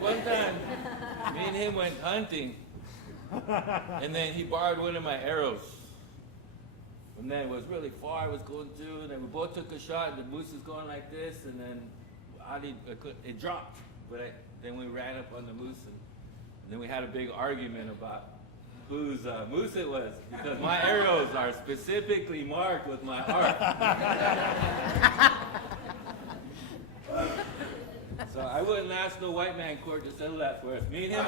one time, me and him went hunting, and then he borrowed one of my arrows. And then it was really far, it was going through, and then we both took a shot, and the moose is going like this, and then it dropped. But then we ran up on the moose, and then we had a big argument about whose moose it was, because my arrows are specifically marked with my heart. So I wouldn't ask no white man court to settle that for us. Me and him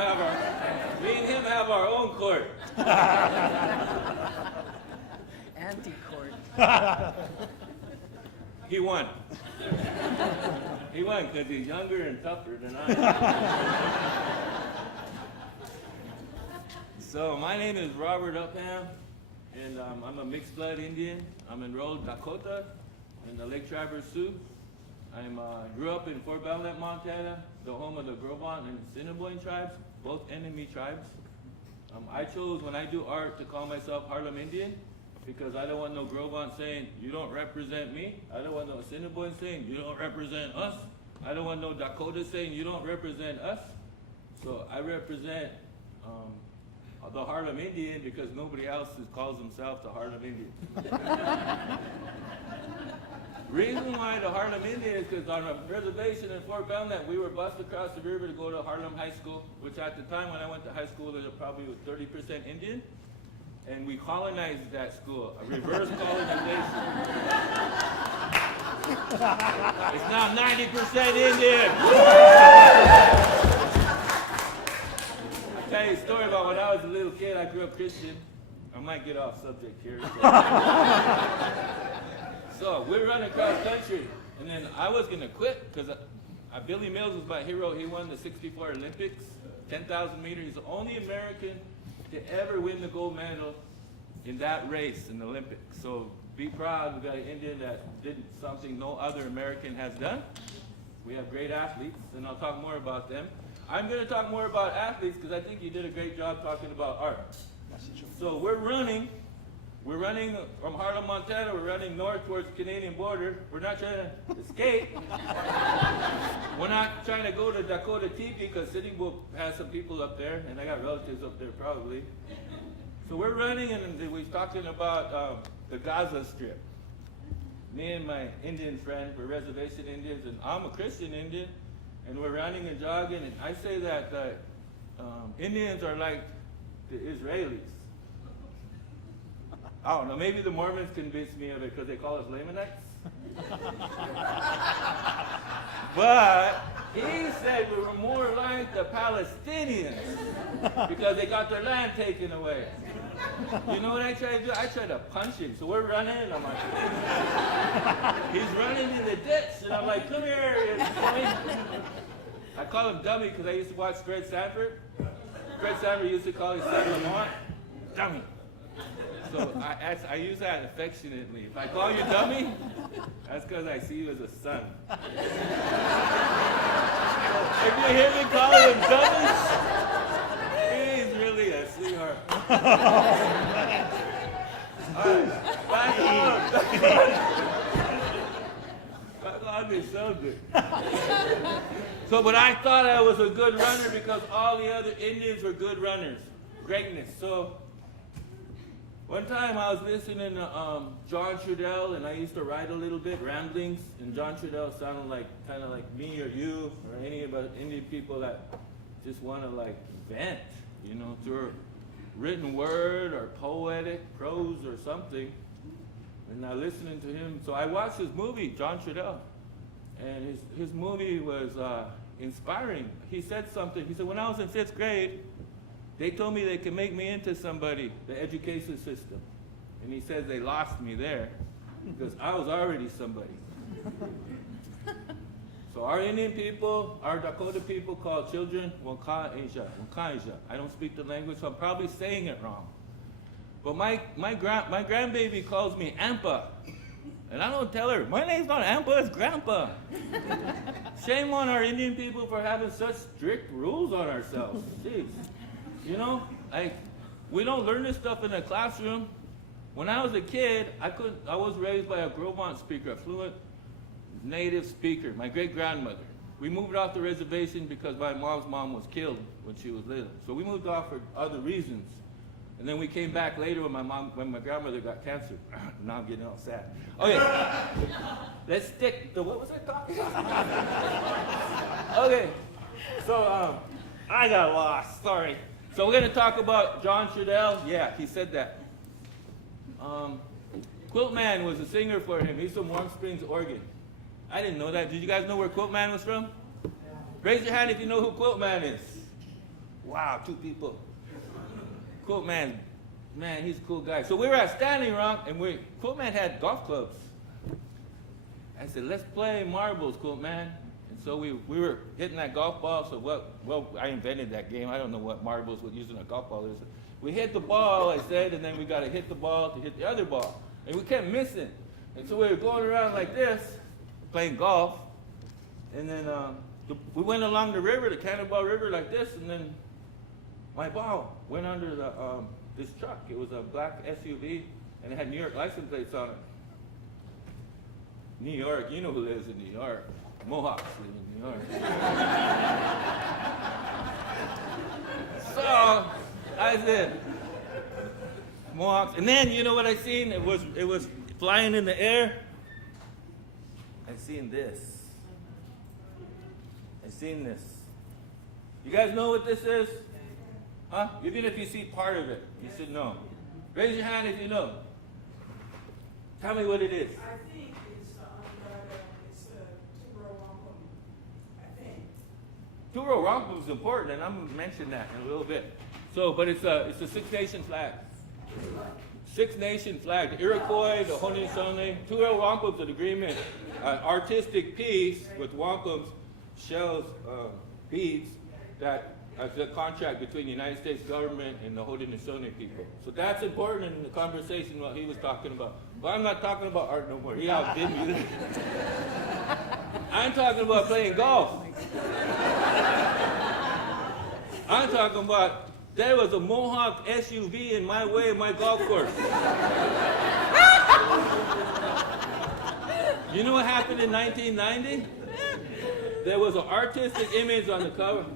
have our own court. Anti-court. He won. He won because he's younger and tougher than I am. So my name is Robert Upham, and I'm a mixed blood Indian. I'm enrolled Dakota in the Lake Traverse Sioux. I grew up in Fort Belknap, Montana, the home of the Gros Ventre and Assiniboine tribes, both enemy tribes. I chose, when I do art, to call myself Harlem Indian, because I don't want no Gros Ventre saying, you don't represent me. I don't want no Assiniboine saying, you don't represent us. I don't want no Dakota saying, you don't represent us. So I represent the Harlem Indian because nobody else calls themselves the Harlem Indian. Reason why the Harlem Indian is because on a reservation in Fort Belknap, we were bused across the river to go to Harlem High School, which at the time when I went to high school, there was probably 30% Indian. And we colonized that school, a reverse colonization. It's now 90% Indian. I'll tell you a story about when I was a little kid. I grew up Christian. I might get off subject here. So we're running across country, and then I was going to quit because Billy Mills was my hero. He won the '64 Olympics, 10,000 meters. He's the only American to ever win the gold medal in that race in the Olympics. So be proud. We got an Indian that did something no other American has done. We have great athletes, and I'll talk more about them. I'm going to talk more about athletes because I think you did a great job talking about art. So we're running from Harlem, Montana. We're running north towards the Canadian border. We're not trying to escape. We're not trying to go to Dakota Teepee because Sitting Bull has some people up there, and I got relatives up there probably. So we're running, and we're talking about the Gaza Strip. Me and my Indian friend, we're reservation Indians, and I'm a Christian Indian, and we're running and jogging, and I say that Indians are like the Israelis. I don't know, maybe the Mormons convinced me of it because they call us Lamanites. But he said we were more like the Palestinians because they got their land taken away. You know what I try to do? I try to punch him. So we're running, and I'm like, he's running in the ditch, and I'm like, come here. I call him Dummy because I used to watch Fred Sanford. Fred Sanford used to call his son Lamont, Dummy. So I use that affectionately. If I call you Dummy, that's because I see you as a son. If you hear me call him Dummy, he's really a sweetheart. All right, back on the subject. So, but I thought I was a good runner because all the other Indians were good runners. Greatness. So, one time I was listening to John Trudell, and I used to write a little bit, ramblings, and John Trudell sounded like kind of like me or you or any of the Indian people that just want to like vent, you know, through a written word or poetic prose or something. And I listening to him, so I watched his movie, John Trudell, and his movie was inspiring. He said something. He said, when I was in 5th grade, they told me they could make me into somebody, the education system. And he says they lost me there because I was already somebody. So our Indian people, our Dakota people call children Wakaija. I don't speak the language, so I'm probably saying it wrong. But my grandbaby calls me Ampa. And I don't tell her, my name's not Ampa, it's Grandpa. Shame on our Indian people for having such strict rules on ourselves. Jeez. You know, we don't learn this stuff in the classroom. When I was a kid, I was raised by a Gros Ventre speaker, a fluent native speaker, my great-grandmother. we moved off the reservation because my mom's mom was killed when she was little. So we moved off for other reasons. And then we came back later when my grandmother got cancer. Now I'm getting all sad. Okay, let's stick to, what was I talking about? Okay, so I got lost, sorry. So we're gonna talk about John Trudell. Yeah, he said that. Quiltman was a singer for him. He's from Warm Springs, Oregon. I didn't know that. Did you guys know where Quiltman was from? Raise your hand if you know who Quiltman is. Wow, 2 people. Quiltman, man, he's a cool guy. So we were at Standing Rock, and Quiltman had golf clubs. I said, let's play marbles, Quiltman. And so we were hitting that golf ball. So well, I invented that game. I don't know what marbles with using a golf ball is. We hit the ball, I said, and then we got to hit the ball to hit the other ball. And we kept missing. And so we were going around like this, playing golf. And then we went along the river, the Cannonball River like this, and then my ball went under this truck. It was a black SUV, and it had New York license plates on it. New York, you know who lives in New York. Mohawks live in New York. So I said, Mohawks. And then you know what I seen? It was flying in the air. I seen this. I seen this. You guys know what this is? Huh? Even if you see part of it, you should know. Raise your hand if you know. Tell me what it is. I think it's two-row wampum. I think. Two-row wampum is important, and I'm going to mention that in a little bit. So, but it's a Six Nation flag. Six Nation flag. The Iroquois, the Haudenosaunee. Two-row wampum's an agreement, an artistic piece with wampums, shells, beads that. As a contract between the United States government and the Haudenosaunee people. So that's important in the conversation what he was talking about. But I'm not talking about art no more. He outdid me. I'm talking about playing golf. I'm talking about there was a Mohawk SUV in my way of my golf course. You know what happened in 1990? There was an artistic image on the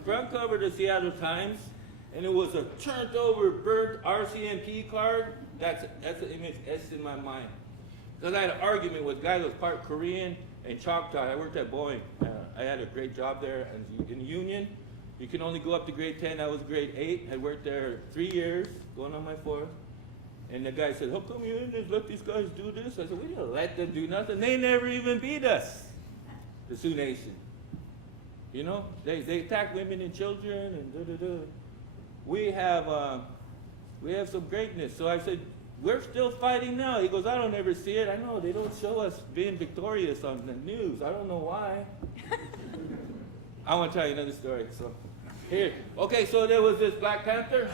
front cover of the Seattle Times, and it was a turned over, burnt RCMP card. That's the image etched in my mind. Because I had an argument with a guy that was part Korean and Choctaw. I worked at Boeing. I had a great job there in the union. You can only go up to grade 10. I was grade 8. I worked there 3 years, going on my 4th. And the guy said, how come you didn't let these guys do this? I said, we didn't let them do nothing. They never even beat us, the Sioux Nation. You know, they attack women and children and da-da-da. We have some greatness. So I said, we're still fighting now. He goes, I don't ever see it. I know, they don't show us being victorious on the news. I don't know why. I want to tell you another story. So here, okay, so there was this Black Panther.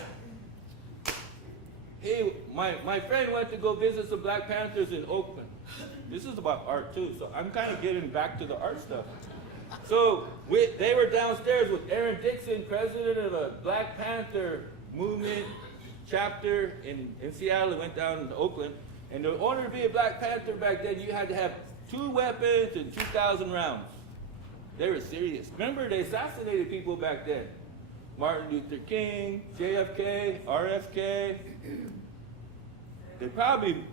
My friend went to go visit some Black Panthers in Oakland. This is about art too, so I'm kind of getting back to the art stuff. So they were downstairs with Aaron Dixon, president of the Black Panther movement chapter in Seattle. It went down to Oakland. And in order to be a Black Panther back then, you had to have 2 weapons and 2,000 rounds. They were serious. Remember, they assassinated people back then. Martin Luther King, JFK, RFK.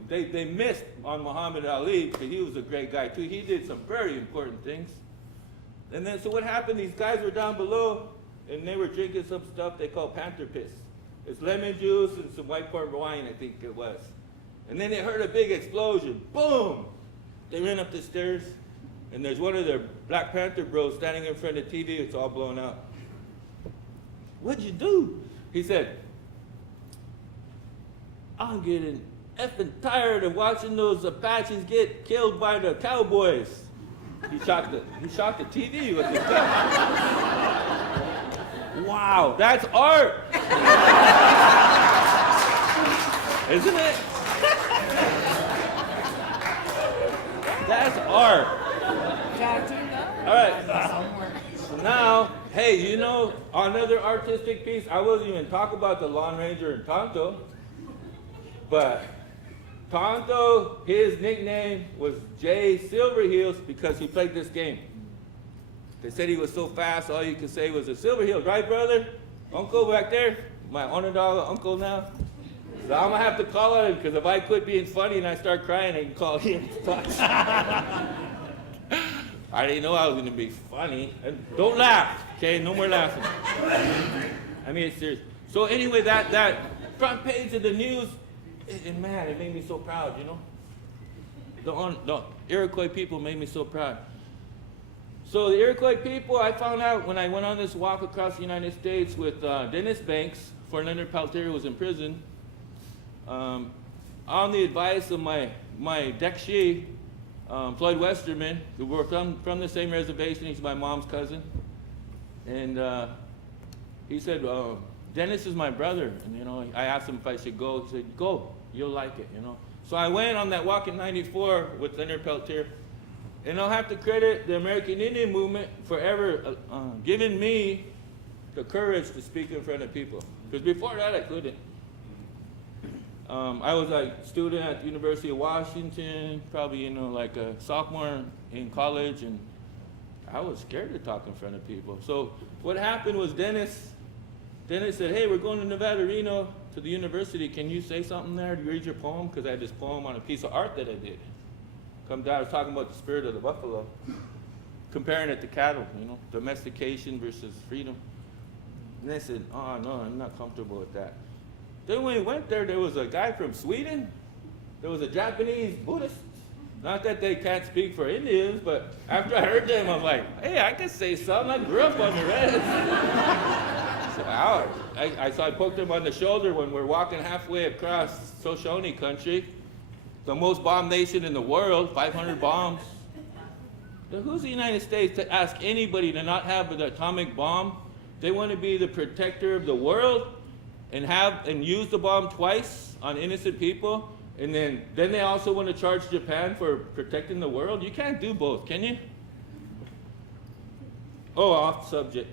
They missed on Muhammad Ali, because he was a great guy too. He did some very important things. And then, so what happened, these guys were down below, and they were drinking some stuff they call Panther piss. It's lemon juice and some white corn wine, I think it was. And then they heard a big explosion. Boom! They ran up the stairs, and there's one of their Black Panther bros standing in front of the TV. It's all blown out. What'd you do? He said, I'm getting effing tired of watching those Apaches get killed by the cowboys. He shot the TV with the gun. Wow, that's art! Isn't it? That's art. All right. So now, hey, you know, another artistic piece, I wasn't even talking about the Lone Ranger and Tonto, but Tonto, his nickname was Jay Silverheels because he played this game. They said he was so fast, all you could say was the Silver Hills, right, brother? Uncle back there, my underdog uncle now. So I'm gonna have to call on him because if I quit being funny and I start crying, I can call him to talk. I didn't know I was gonna be funny. And don't laugh, okay? No more laughing. I mean, it's serious. So anyway, that front page of the news, and man, it made me so proud, you know. The Iroquois people made me so proud. So the Iroquois people, I found out when I went on this walk across the United States with Dennis Banks, for Leonard Peltier, who was in prison, on the advice of my Dekshie, Floyd Westerman, who were from the same reservation. He's my mom's cousin. And he said, Dennis is my brother. And, you know, I asked him if I should go. He said, go, you'll like it, you know. So I went on that walk in 94 with Leonard Peltier. And I'll have to credit the American Indian movement for ever giving me the courage to speak in front of people. Because before that, I couldn't. I was like a student at the University of Washington, probably, you know, like a sophomore in college, and I was scared to talk in front of people. So what happened was Dennis said, hey, we're going to Nevada, Reno, to the university. Can you say something there? Do you read your poem? Because I had this poem on a piece of art that I did. Come down, I was talking about the spirit of the buffalo, comparing it to cattle, you know, domestication versus freedom. And they said, oh, no, I'm not comfortable with that. Then when we went there was a guy from Sweden. There was a Japanese Buddhist. Not that they can't speak for Indians, but after I heard them, I'm like, hey, I can say something. I grew up on the res. So I poked him on the shoulder when we're walking halfway across Shoshone country, the most bombed nation in the world, 500 bombs. Now, who's the United States to ask anybody to not have an atomic bomb? They want to be the protector of the world and use the bomb twice on innocent people, and then they also want to charge Japan for protecting the world? You can't do both, can you? Oh, off subject.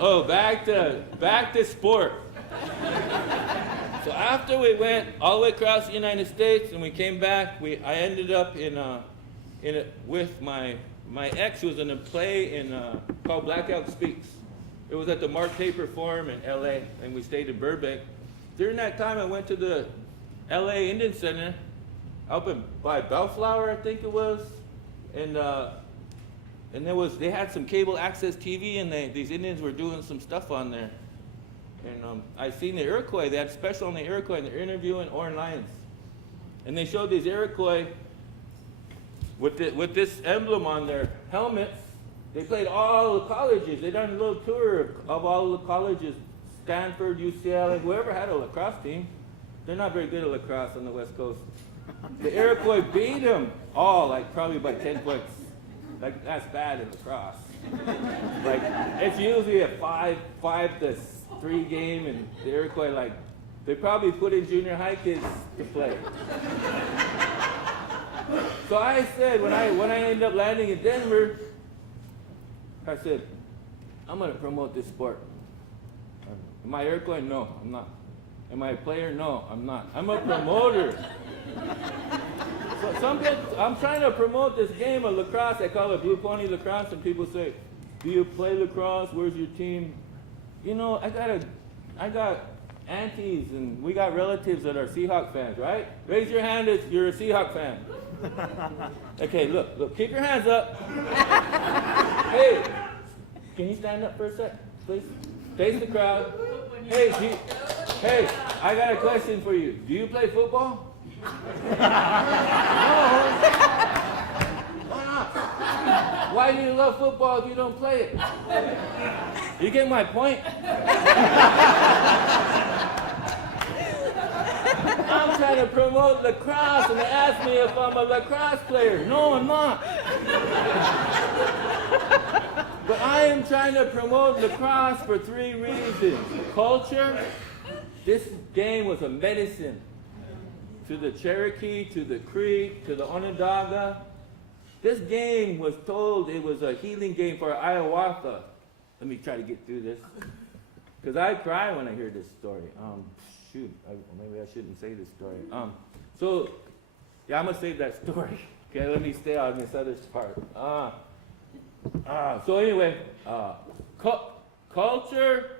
Oh, back to sport. So after we went all the way across the United States and we came back, I ended up with my ex, who was in a play called Blackout Speaks. It was at the Mark Taper Forum in LA, and we stayed in Burbank. During that time, I went to the LA Indian Center up by Bellflower, I think it was, and they had some cable access TV, and these Indians were doing some stuff on there. And I seen the Iroquois. They had a special on the Iroquois, and they're interviewing Orin Lyons. And they showed these Iroquois with this emblem on their helmets. They played all the colleges. They done a little tour of all the colleges, Stanford, UCLA, whoever had a lacrosse team. They're not very good at lacrosse on the West Coast. The Iroquois beat them all, like probably by 10 points. Like, that's bad in lacrosse. Like, it's usually a 5-3 game, and the Iroquois, like, they probably put in junior high kids to play. So I said, when I ended up landing in Denver, I said, I'm going to promote this sport. Am I Iroquois? No, I'm not. Am I a player? No, I'm not. I'm a promoter. So I'm trying to promote this game of lacrosse. I call it Blue Pony Lacrosse, and people say, do you play lacrosse? Where's your team? You know, I got aunties, and we got relatives that are Seahawk fans, right? Raise your hand if you're a Seahawk fan. Okay, look, keep your hands up. Hey, can you stand up for a sec, please? Face the crowd. Hey, I got a question for you. Do you play football? No. Why not? Why do you love football if you don't play it? You get my point? I'm trying to promote lacrosse, and they ask me if I'm a lacrosse player. No, I'm not. But I am trying to promote lacrosse for 3 reasons. Culture. This game was a medicine to the Cherokee, to the Creek, to the Onondaga. This game was told it was a healing game for Hiawatha. Let me try to get through this, because I cry when I hear this story. Maybe I shouldn't say this story. I'm going to save that story. Okay, let me stay on this other part. So anyway, culture,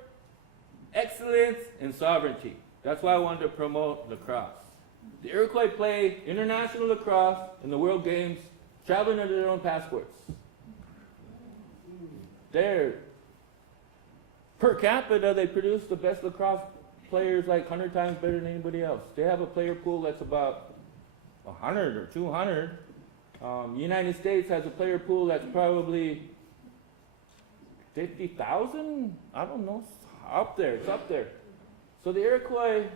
excellence, and sovereignty. That's why I wanted to promote lacrosse. The Iroquois play international lacrosse in the World Games, traveling under their own passports. They're, per capita, they produce the best lacrosse players like 100 times better than anybody else. They have a player pool that's about 100 or 200. The United States has a player pool that's probably 50,000? I don't know. It's up there. So the Iroquois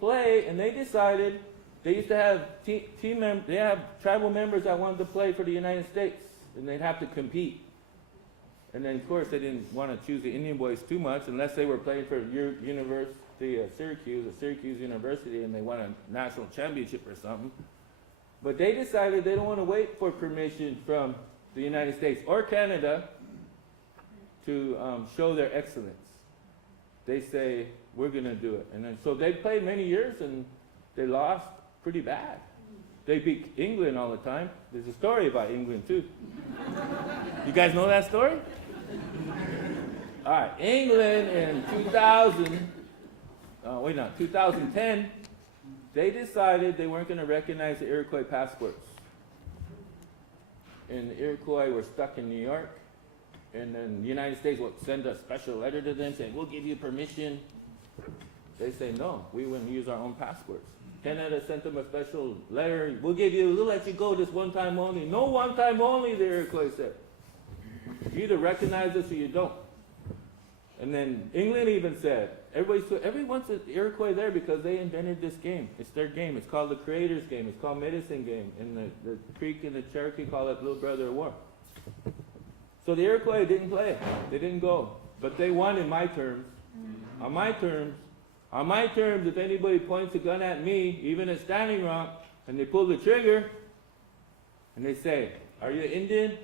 play, and they decided they used to have they have tribal members that wanted to play for the United States, and they'd have to compete. And then, of course, they didn't want to choose the Indian boys too much unless they were playing for University of Syracuse University, and they won a national championship or something. But they decided they don't want to wait for permission from the United States or Canada to show their excellence. They say, we're going to do it. And then, so they played many years, and they lost pretty bad. They beat England all the time. There's a story about England, too. You guys know that story? All right, England in 2010, they decided they weren't going to recognize the Iroquois passports. And the Iroquois were stuck in New York. And then the United States would send a special letter to them saying, we'll give you permission. They say, no, we wouldn't use our own passports. Canada sent them a special letter. We'll let you go this one time only. No one time only, the Iroquois said. You either recognize us or you don't. And then England even said, everybody wants the Iroquois there because they invented this game. It's their game. It's called the Creator's Game. It's called Medicine Game. And the Creek and the Cherokee call it Little Brother of War. So the Iroquois didn't play. They didn't go. But they won in my terms. On my terms, if anybody points a gun at me, even at Standing Rock, and they pull the trigger, and they say, are you Indian?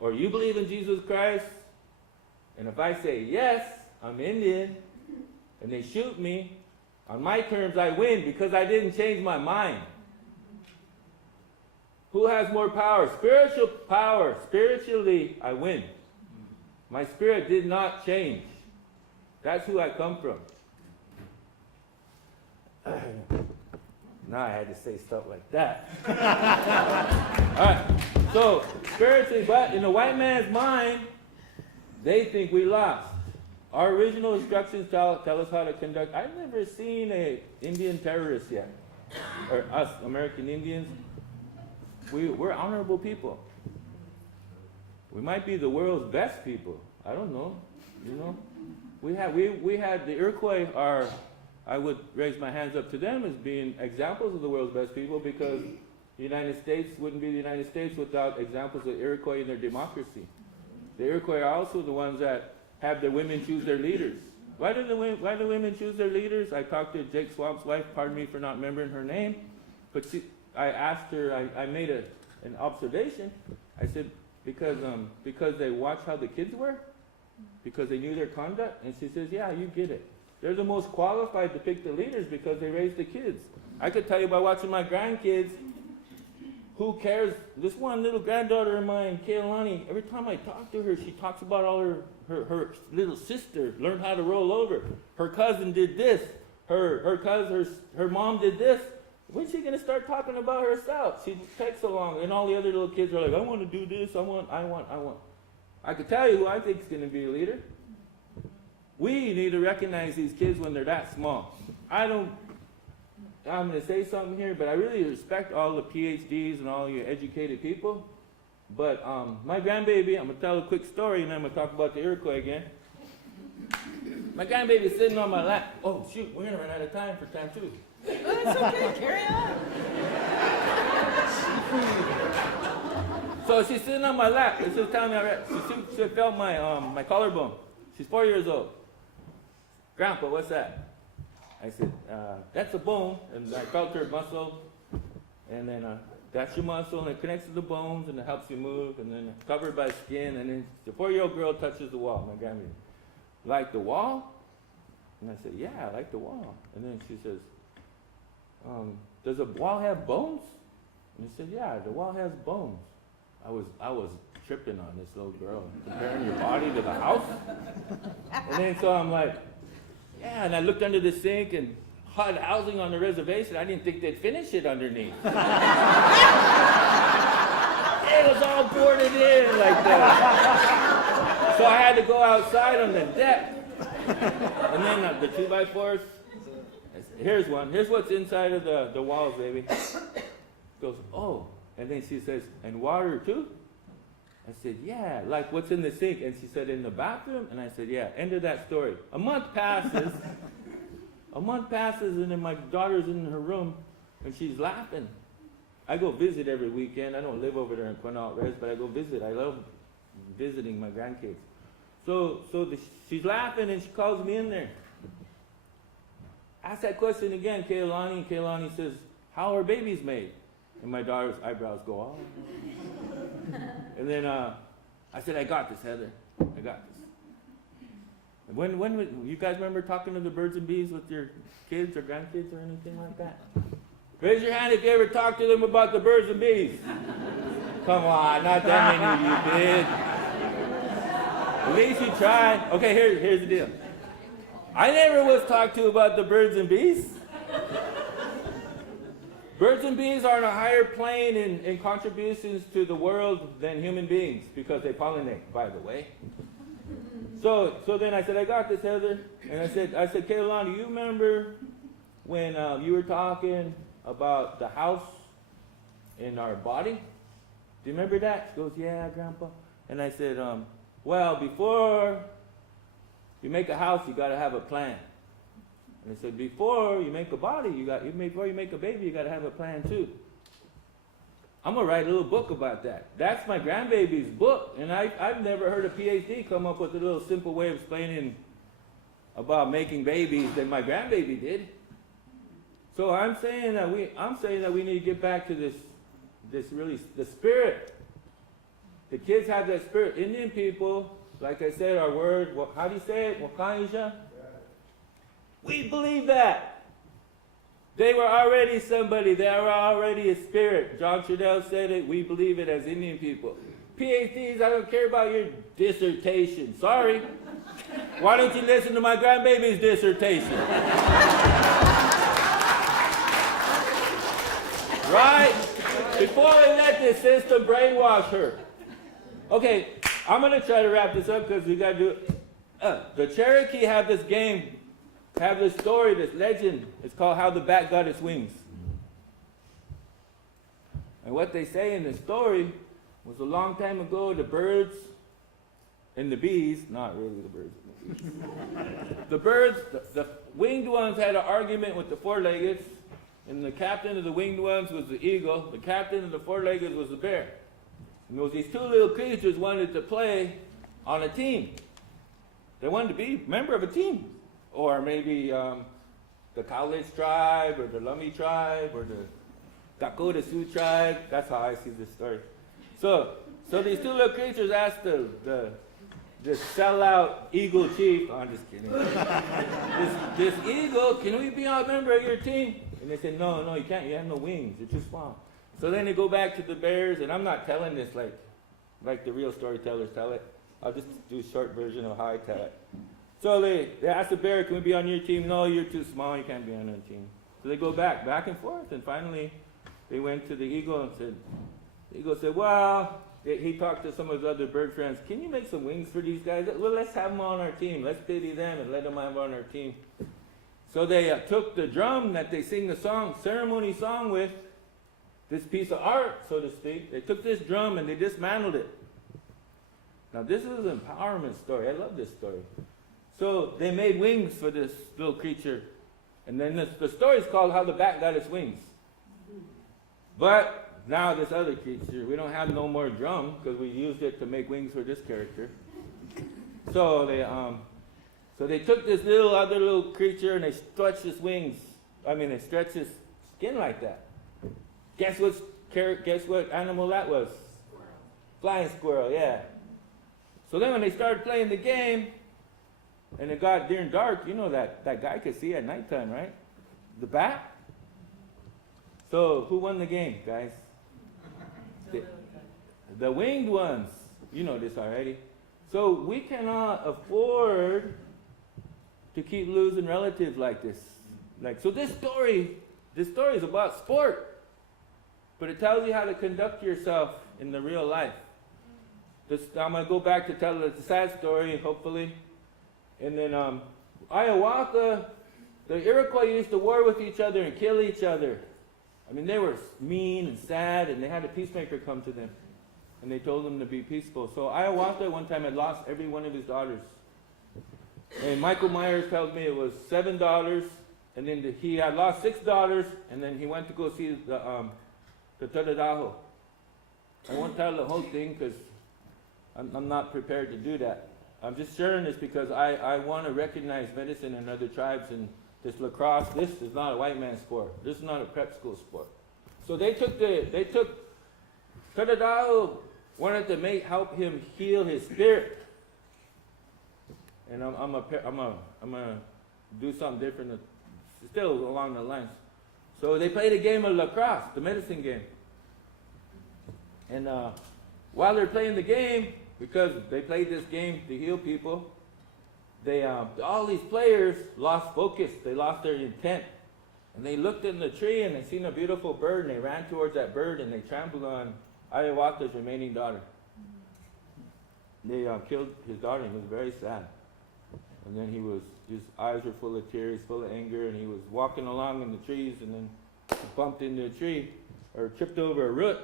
Or you believe in Jesus Christ? And if I say, yes, I'm Indian, and they shoot me, on my terms I win because I didn't change my mind. Who has more power? Spiritual power. Spiritually, I win. My spirit did not change. That's who I come from. Now I had to say stuff like that. All right. So, spiritually, but in the white man's mind, they think we lost. Our original instructions tell us how to conduct. I've never seen an Indian terrorist yet. Or us, American Indians. We're honorable people. We might be the world's best people. I don't know. You know, we had the Iroquois are. I would raise my hands up to them as being examples of the world's best people because the United States wouldn't be the United States without examples of Iroquois in their democracy. The Iroquois are also the ones that have their women choose their leaders. Why do women choose their leaders? I talked to Jake Swamp's wife. Pardon me for not remembering her name, but I asked her. I made an observation. I said because they watch how the kids were, because they knew their conduct, and she says, yeah, you get it. They're the most qualified to pick the leaders because they raise the kids. I could tell you by watching my grandkids, who cares? This one little granddaughter of mine, Kaylani, every time I talk to her, she talks about all her little sister learned how to roll over. Her cousin did this. Her mom did this. When's she gonna start talking about herself? She takes along, and all the other little kids are like, I want to do this. I want. I could tell you who I think is gonna be a leader. We need to recognize these kids when they're that small. I'm going to say something here, but I really respect all the PhDs and all you educated people. But my grandbaby, I'm going to tell a quick story, and then I'm going to talk about the Iroquois again. My grandbaby's sitting on my lap. Oh, shoot, we're going to run out of time for tattoo. Oh, that's okay. Carry on. So she's sitting on my lap, and she was telling me, she felt my collarbone. She's 4 years old. Grandpa, what's that? I said, that's a bone, and I felt her muscle, and then that's your muscle, and it connects to the bones, and it helps you move, and then it's covered by skin, and then the 4-year-old girl touches the wall, my grandmother. Like the wall? And I said, yeah, I like the wall. And then she says, does a wall have bones? And he said, yeah, the wall has bones. I was tripping on this little girl, comparing your body to the house. And then so I'm like, yeah, and I looked under the sink and HUD housing on the reservation. I didn't think they'd finish it underneath. It was all boarded in like that. So I had to go outside on the deck. And then the 2x4s, here's one. Here's what's inside of the walls, baby. Goes, oh. And then she says, and water too? I said, yeah, like what's in the sink? And she said, in the bathroom? And I said, yeah, end of that story. A month passes, and then my daughter's in her room, and she's laughing. I go visit every weekend. I don't live over there in Quinault Res, but I go visit. I love visiting my grandkids. So she's laughing, and she calls me in there. Ask that question again, Kaylani, and Kaylani says, how are babies made? And my daughter's eyebrows go, oh. And then I said, I got this, Heather. I got this. When you guys remember talking to the birds and bees with your kids or grandkids or anything like that? Raise your hand if you ever talked to them about the birds and bees. Come on, not that many of you did. At least you tried. Okay, here's the deal. I never was talked to about the birds and bees. Birds and bees are on a higher plane in contributions to the world than human beings because they pollinate, by the way. So then I said, I got this, Heather. And I said, Kaylani, do you remember when you were talking about the house in our body? Do you remember that? She goes, yeah, Grandpa. And I said, well, before you make a house, you got to have a plan. And I said, before you make a body, before you make a baby, you got to have a plan too. I'm going to write a little book about that. That's my grandbaby's book. And I've never heard a PhD come up with a little simple way of explaining about making babies than my grandbaby did. So I'm saying that we need to get back to this really, the spirit. The kids have that spirit. Indian people, like I said, our word, how do you say it? Wakanisha? We believe that. They were already somebody. They were already a spirit. John Trudell said it. We believe it as Indian people. PhDs, I don't care about your dissertation. Sorry. Why don't you listen to my grandbaby's dissertation? Right? Before we let this system brainwash her. Okay, I'm going to try to wrap this up because we got to do it. The Cherokee have this game, have this story, this legend. It's called How the Bat Got Its Wings. And what they say in the story was a long time ago, the birds and the bees, not really the birds and the bees. The birds, the winged ones had an argument with the four-leggeds, and the captain of the winged ones was the eagle. The captain of the four-leggeds was the bear. And there was these two little creatures wanted to play on a team. They wanted to be a member of a team. Or maybe the Cowlitz tribe, or the Lummi tribe, or the Dakota Sioux tribe. That's how I see this story. So these two little creatures asked the sellout eagle chief, oh, I'm just kidding. this eagle, can we be a member of your team? And they said, no, you can't. You have no wings. You're too small. So then they go back to the bears, and I'm not telling this like the real storytellers tell it. I'll just do a short version of how I tell it. So they asked the bear, can we be on your team? No, you're too small. You can't be on our team. So they go back and forth, and finally they went to the eagle and said, the eagle said, well, he talked to some of his other bird friends. Can you make some wings for these guys? Well, let's have them on our team. Let's pity them and let them have on our team. So they took the drum that they sing the song, ceremony song with, this piece of art, so to speak. They took this drum and they dismantled it. Now this is an empowerment story. I love this story. So they made wings for this little creature. And then the story is called How the Bat Got Its Wings. But now this other creature, we don't have no more drum because we used it to make wings for this character. So they took this other little creature and they stretched his wings. They stretched his skin like that. Guess what animal that was? Squirrel. Flying squirrel, yeah. So then when they started playing the game, and it got during dark, you know that guy could see at nighttime, right? The bat. So who won the game, guys? the winged ones. You know this already. So we cannot afford to keep losing relatives like this. So this story is about sport, but it tells you how to conduct yourself in the real life. I'm going to go back to tell the sad story, hopefully. And then Hiawatha, the Iroquois used to war with each other and kill each other. I mean, they were mean and sad, and they had a peacemaker come to them. And they told them to be peaceful. So Hiawatha one time had lost every one of his daughters. And Michael Myers tells me it was $7, and then he had lost 6 daughters, and then he went to go see the Tadadaho. I won't tell the whole thing because I'm not prepared to do that. I'm just sharing this because I want to recognize medicine in other tribes, and this lacrosse, this is not a white man's sport. This is not a prep school sport. So they took Tadadaho wanted to help him heal his spirit. And I'm gonna do something different, still along the lines. So they played a game of lacrosse, the medicine game. And while they're playing the game, because they played this game to heal people, all these players lost focus. They lost their intent. And they looked in the tree and they seen a beautiful bird, and they ran towards that bird and they trampled on Hiawatha's remaining daughter. They killed his daughter, and he was very sad. And then his eyes were full of tears, full of anger, and he was walking along in the trees, and then he bumped into a tree or tripped over a root.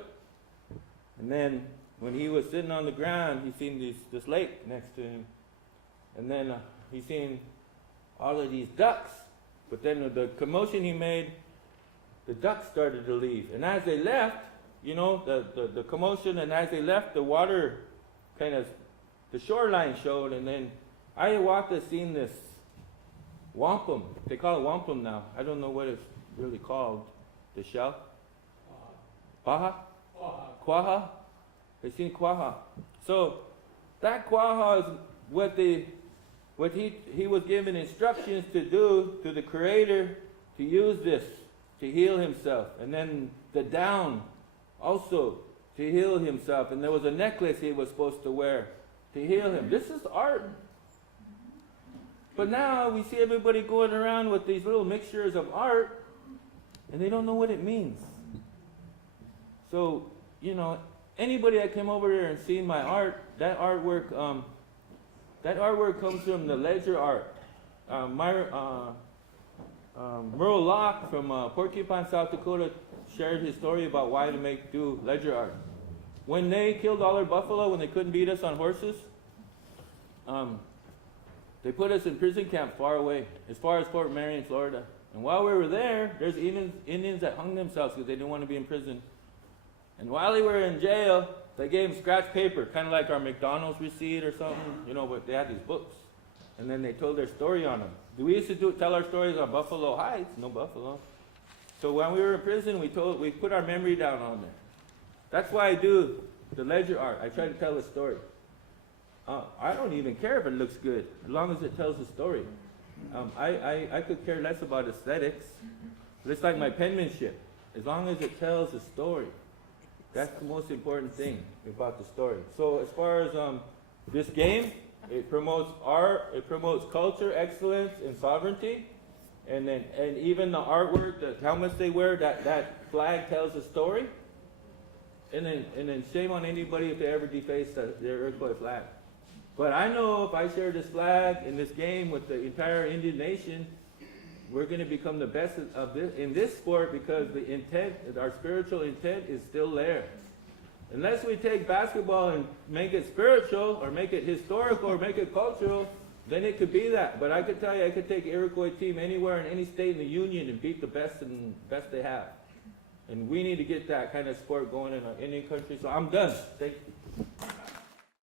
And then when he was sitting on the ground, he seen this lake next to him. And then he seen all of these ducks. But then the commotion he made, the ducks started to leave. And as they left, the commotion, and as they left, the water the shoreline showed, and then Hiawatha seen this wampum. They call it wampum now. I don't know what it's really called. The shell? Paha? Quaha? They seen quaha. So that quaha is what he was given instructions to do to the Creator, to use this to heal himself. And then the down also to heal himself. And there was a necklace he was supposed to wear to heal him. This is art. But now we see everybody going around with these little mixtures of art, and they don't know what it means. So, anybody that came over here and seen my art, that artwork comes from the ledger art. Merle Locke from Porcupine, South Dakota, shared his story about why to do ledger art. When they killed all our buffalo, when they couldn't beat us on horses, they put us in prison camp far away, as far as Fort Marion, Florida. And while we were there, there's Indians that hung themselves because they didn't want to be in prison. And while they were in jail, they gave them scratch paper, kind of like our McDonald's receipt or something, but they had these books. And then they told their story on them. We used to tell our stories on buffalo hides, no buffalo. So when we were in prison, we put our memory down on there. That's why I do the ledger art. I try to tell a story. I don't even care if it looks good, as long as it tells a story. I could care less about aesthetics, but it's like my penmanship. As long as it tells a story, that's the most important thing about the story. So as far as this game, it promotes art, it promotes culture, excellence, and sovereignty. And even the artwork, the helmets they wear, that flag tells a story. And then shame on anybody if they ever deface their Iroquois flag. But I know if I share this flag in this game with the entire Indian nation, we're going to become the best in this sport, because the intent, our spiritual intent, is still there. Unless we take basketball and make it spiritual, or make it historical, or make it cultural, then it could be that. But I could tell you, I could take an Iroquois team anywhere in any state in the Union and beat the best they have. And we need to get that kind of sport going in our Indian country. So I'm done. Thank you.